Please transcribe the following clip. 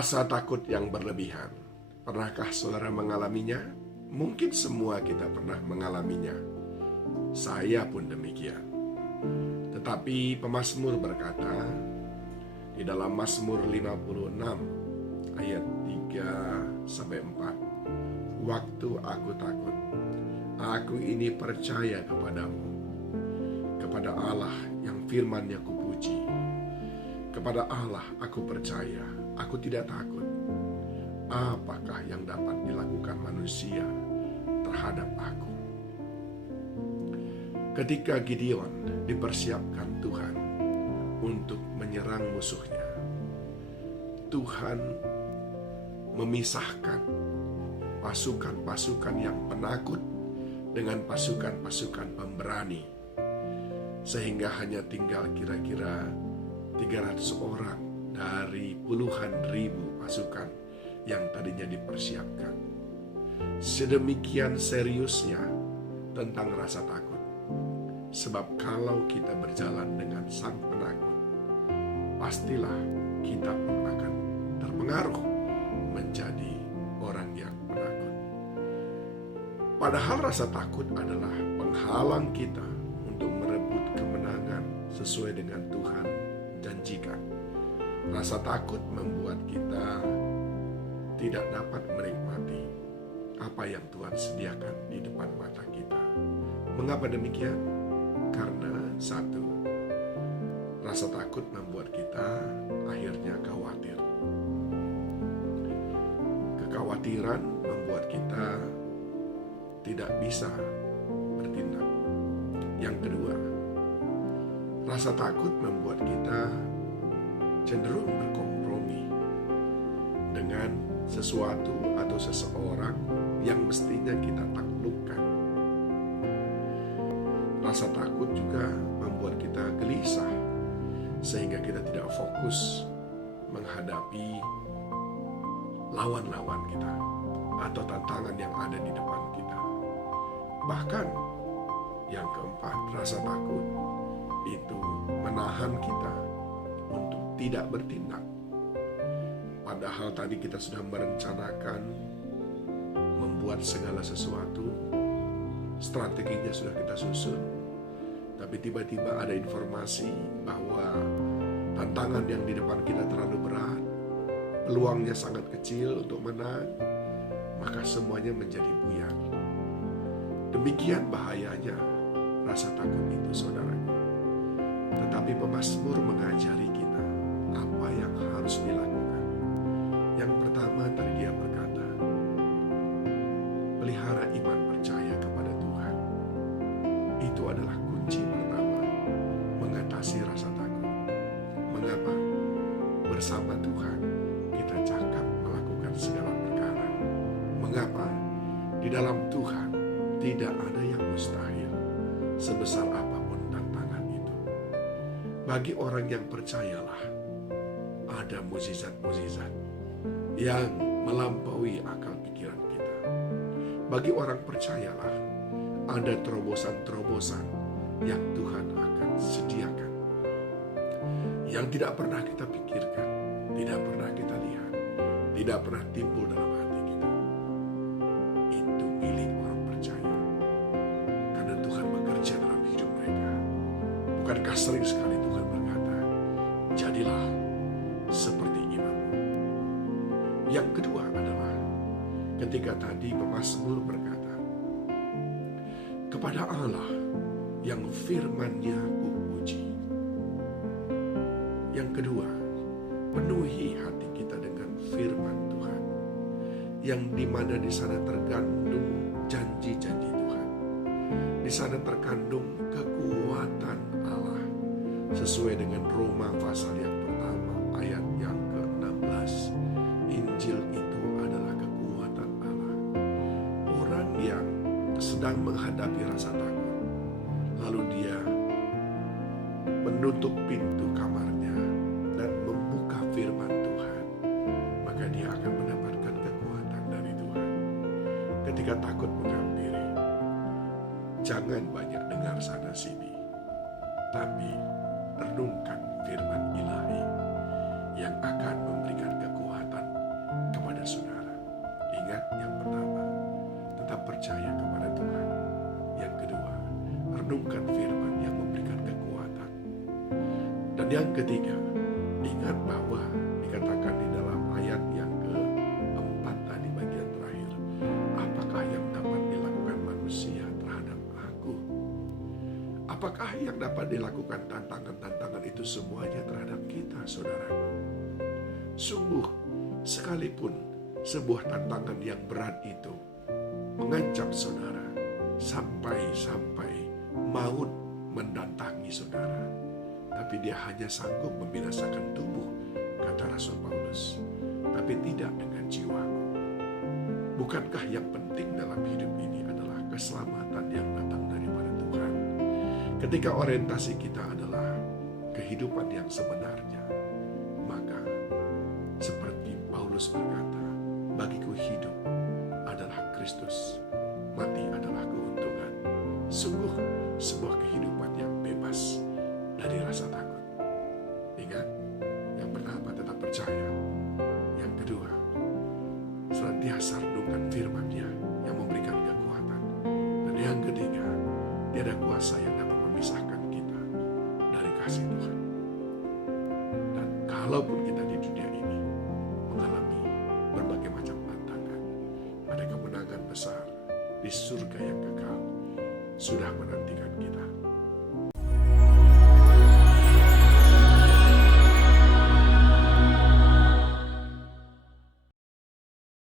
Rasa takut yang berlebihan. Pernahkah saudara mengalaminya? Mungkin semua kita pernah mengalaminya. Saya pun demikian. Tetapi pemazmur berkata di dalam Mazmur 56 ayat 3-4, waktu aku takut, aku ini percaya kepadamu, kepada Allah yang firman-Nya kupuji. Kepada Allah aku percaya, aku tidak takut. Apakah yang dapat dilakukan manusia terhadap aku? Ketika Gideon dipersiapkan Tuhan untuk menyerang musuhnya, Tuhan memisahkan pasukan-pasukan yang penakut dengan pasukan-pasukan pemberani, sehingga hanya tinggal kira-kira 300 orang dari puluhan ribu pasukan yang tadinya dipersiapkan. Sedemikian seriusnya tentang rasa takut. Sebab kalau kita berjalan dengan sang penakut, pastilah kita pun akan terpengaruh menjadi orang yang penakut. Padahal rasa takut adalah penghalang kita untuk merebut kemenangan sesuai dengan Tuhan janjikan. Rasa takut membuat kita tidak dapat menikmati apa yang Tuhan sediakan di depan mata kita. Mengapa demikian? Karena satu, rasa takut membuat kita akhirnya khawatir. Kekhawatiran membuat kita tidak bisa bertindak. Yang kedua, rasa takut membuat kita cenderung berkompromi dengan sesuatu atau seseorang yang mestinya kita taklukkan. Rasa takut juga membuat kita gelisah, sehingga kita tidak fokus menghadapi lawan-lawan kita atau tantangan yang ada di depan kita. Bahkan yang keempat, rasa takut itu menahan kita untuk tidak bertindak. Padahal tadi kita sudah merencanakan membuat segala sesuatu, strateginya sudah kita susun, tapi tiba-tiba ada informasi bahwa tantangan yang di depan kita terlalu berat, peluangnya sangat kecil untuk menang, maka semuanya menjadi buyar. Demikian bahayanya rasa takut itu, saudaraku. Tetapi pemazmur mengajari kita apa yang harus dilakukan. Yang pertama, tadi dia berkata, pelihara iman percaya kepada Tuhan. Itu adalah kunci pertama mengatasi rasa takut. Mengapa? Bersama Tuhan kita cakap melakukan segala perkara. Mengapa? Di dalam Tuhan tidak ada yang mustahil, sebesar apapun tantangan itu. Bagi orang yang percayalah, ada mukjizat-mukjizat yang melampaui akal pikiran kita. Bagi orang percayalah, ada terobosan-terobosan yang Tuhan akan sediakan, yang tidak pernah kita pikirkan, tidak pernah kita lihat, tidak pernah timbul dalam hati kita. Itu milik orang percaya, karena Tuhan bekerja dalam hidup mereka. Bukankah sering sekali Tuhan berkata, jadilah seperti imanmu. Yang kedua adalah ketika tadi pemazmur berkata, kepada Allah yang firman-Nya kupuji. Yang kedua, penuhi hati kita dengan firman Tuhan, yang dimana di sana terkandung janji-janji Tuhan. Di sana terkandung kekuatan Allah, sesuai dengan Roma pasal yang pertama ayat yang ke-16. Injil itu adalah kekuatan Allah. Orang yang sedang menghadapi rasa takut, lalu dia menutup pintu kamarnya dan membuka firman Tuhan, maka dia akan mendapatkan kekuatan dari Tuhan. Ketika takut menghampiri, jangan banyak dengar sana sini, tapi renungkan firman ilahi yang akan memberikan kekuatan kepada saudara. Ingat, yang pertama, tetap percaya kepada Tuhan. Yang kedua, renungkan firman yang memberikan kekuatan. Dan yang ketiga, ingat bahwa dikatakan di dalam ayat yang keempat tadi bagian terakhir, apakah yang dapat dilakukan manusia terhadap aku? Apakah yang dapat dilakukan tantangan-tantangan itu semuanya terhadap kita, saudaraku? Sungguh, sekalipun sebuah tantangan yang berat itu mengancam saudara, sampai maut mendatangi saudara, tapi dia hanya sanggup membinasakan tubuh, kata Rasul Paulus, tapi tidak dengan jiwaku. Bukankah yang penting dalam hidup ini adalah keselamatan yang datang daripada Tuhan? Ketika orientasi kita adalah kehidupan yang sebenarnya, maka seperti Paulus berkata, bagiku hidup adalah Kristus, mati adalah keuntungan. Sungguh sebuah kehidupan yang bebas dari rasa takut. Ingat, yang pertama tetap percaya. Yang kedua, senantiasa renungkan firman-Nya yang memberikan kekuatan. Dan yang ketiga, tiada kuasa yang dapat memisahkan kita dari kasih Tuhan. Dan kalaupun kita di dunia ini mengalami berbagai macam tantangan, ada kemenangan besar di surga yang kekal sudah menantikan kita.